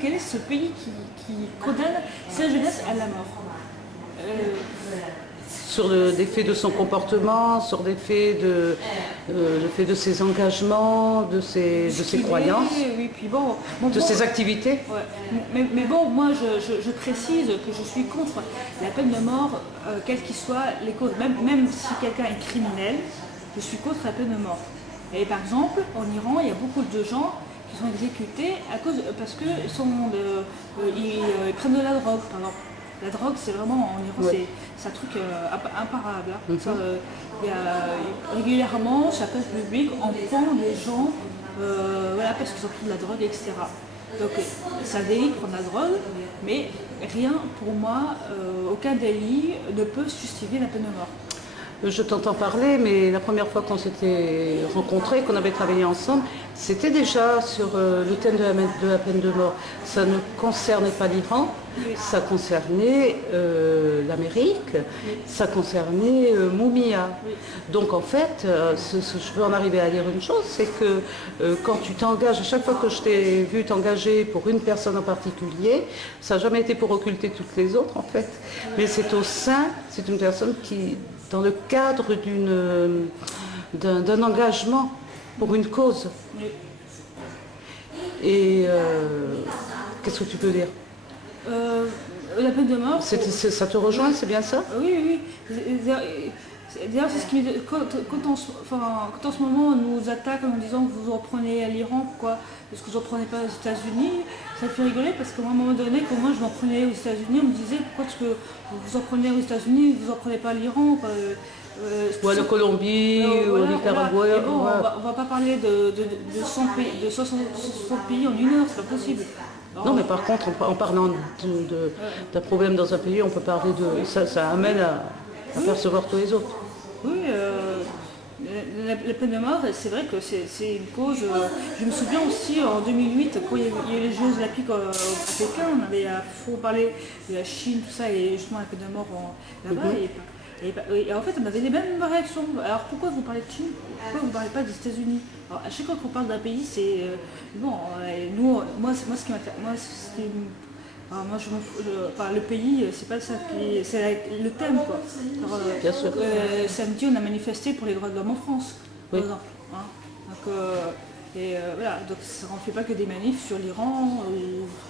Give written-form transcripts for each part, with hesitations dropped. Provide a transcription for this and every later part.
quel est ce pays qui condamne sa jeunesse à la mort? Sur des faits de son comportement, sur des faits le fait de ses engagements, de ses croyances, Oui, puis bon, de ses activités. ouais. Mais bon, moi je précise que je suis contre la peine de mort, quelles qu'ils soient les causes. Même si quelqu'un est criminel, je suis contre la peine de mort. Et par exemple, en Iran, il y a beaucoup de gens qui sont exécutés parce qu'ils ils prennent de la drogue, par exemple. La drogue, c'est vraiment, en Iran, Ouais. c'est un truc imparable. Hein. Ça, régulièrement, sur la place publique, on prend des gens voilà, parce qu'ils ont pris de la drogue, etc. Donc, c'est un délit de prendre la drogue, mais rien, pour moi, aucun délit ne peut justifier la peine de mort. Je t'entends parler, mais la première fois qu'on s'était rencontrés, qu'on avait travaillé ensemble, c'était déjà sur le thème de la peine de mort. Ça ne concernait pas l'Iran, ça concernait l'Amérique, ça concernait Moumia. Donc en fait, je veux en arriver à dire une chose, c'est que quand tu t'engages, à chaque fois que je t'ai vu t'engager pour une personne en particulier, ça n'a jamais été pour occulter toutes les autres en fait, mais c'est une personne qui, dans le cadre d'un engagement pour une cause. Et qu'est-ce que tu peux dire? La peine de mort. Ça te rejoint, c'est bien ça? Oui, oui. D'ailleurs, c'est ce qui quand en ce moment on nous attaque en nous disant que vous en prenez à l'Iran, pourquoi est-ce que vous en prenez pas aux États-Unis? Ça me fait rigoler parce qu'à un moment donné, quand moi je m'en prenais aux États-Unis, on me disait pourquoi est-ce que vous en prenez aux États-Unis, vous en prenez pas à l'Iran? Ou à la Colombie, ou au Nicaragua. Voilà. Bon, on va pas parler de 100 pays, de 60 pays en une heure, c'est pas possible. Non, mais par contre, en parlant d'un problème dans un pays, on peut parler de... Ça amène à percevoir tous les autres. Oui, la peine de mort, c'est vrai que c'est une cause. Je me souviens aussi en 2008, quand il y a eu les Jeux Olympiques à Pékin, on avait à fond parlé de la Chine, tout ça, et justement la peine de mort là-bas. Et en fait, on avait les mêmes réactions. Alors pourquoi vous parlez de Chine? Pourquoi vous ne parlez pas des États-Unis? Alors à chaque fois qu'on parle d'un pays, c'est bon. Moi, ce qui m'intéresse, moi, le pays, c'est pas ça c'est le thème, quoi. Alors, Bien sûr. samedi, on a manifesté pour les droits de l'homme en France, par exemple. Hein. Donc, voilà, donc on ne fait pas que des manifs sur l'Iran,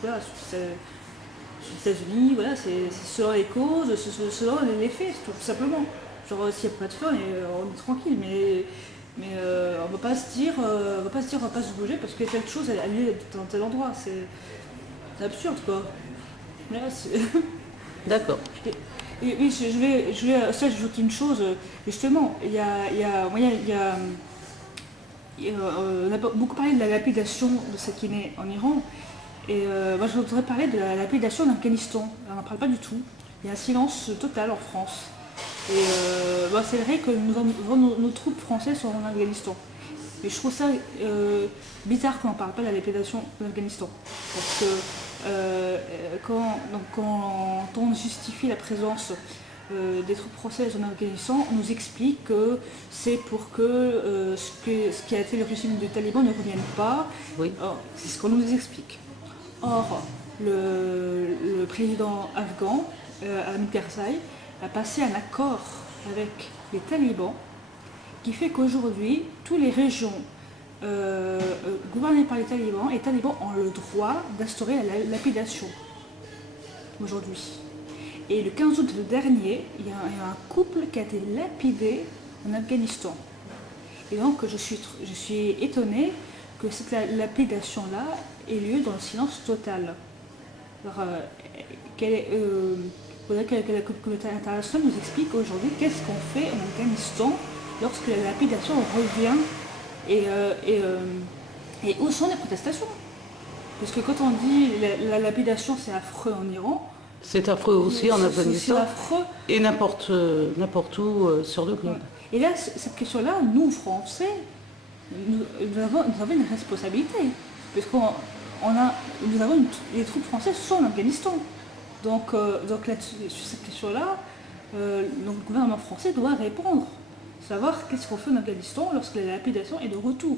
voilà, sur les États-Unis, voilà, c'est selon les causes, selon les faits, tout simplement. Genre, s'il n'y a pas de feu, on est tranquille, mais on ne va pas se dire, on va pas se bouger parce que telle chose a lieu dans tel endroit. C'est absurde, quoi. Là, D'accord. et oui, je vais ça, j'ajoute une chose, justement, on a beaucoup parlé de la lapidation de Sakineh en Iran, et moi je voudrais parler de la lapidation en Afghanistan. On n'en parle pas du tout, il y a un silence total en France. Et c'est vrai que nos troupes françaises sont en Afghanistan. Mais je trouve ça bizarre qu'on n'en parle pas de la lapidation en Afghanistan. Parce que quand on justifie la présence des troupes françaises en Afghanistan, on nous explique que c'est pour que ce qui a été le régime du Taliban ne revienne pas. Oui. C'est ce qu'on nous explique. Or, le président afghan, Hamid Karzai, a passé un accord avec les talibans qui fait qu'aujourd'hui, toutes les régions gouvernées par les talibans ont le droit d'instaurer la lapidation aujourd'hui. Et le 15 août dernier, il y a un couple qui a été lapidé en Afghanistan. Et donc je suis étonnée que cette lapidation-là ait lieu dans le silence total. Alors, il faudrait que la communauté internationale nous explique aujourd'hui qu'est-ce qu'on fait en Afghanistan lorsque la lapidation revient et où sont les protestations. Parce que quand on dit la lapidation c'est affreux en Iran, c'est affreux aussi en Afghanistan. C'est affreux. Et n'importe où sur le globe. Et là, cette question-là, nous Français, nous avons une responsabilité. Parce nous avons les troupes françaises sont en Afghanistan. Donc sur cette question-là, le gouvernement français doit répondre. Savoir qu'est-ce qu'on fait en Afghanistan lorsque la lapidation est de retour.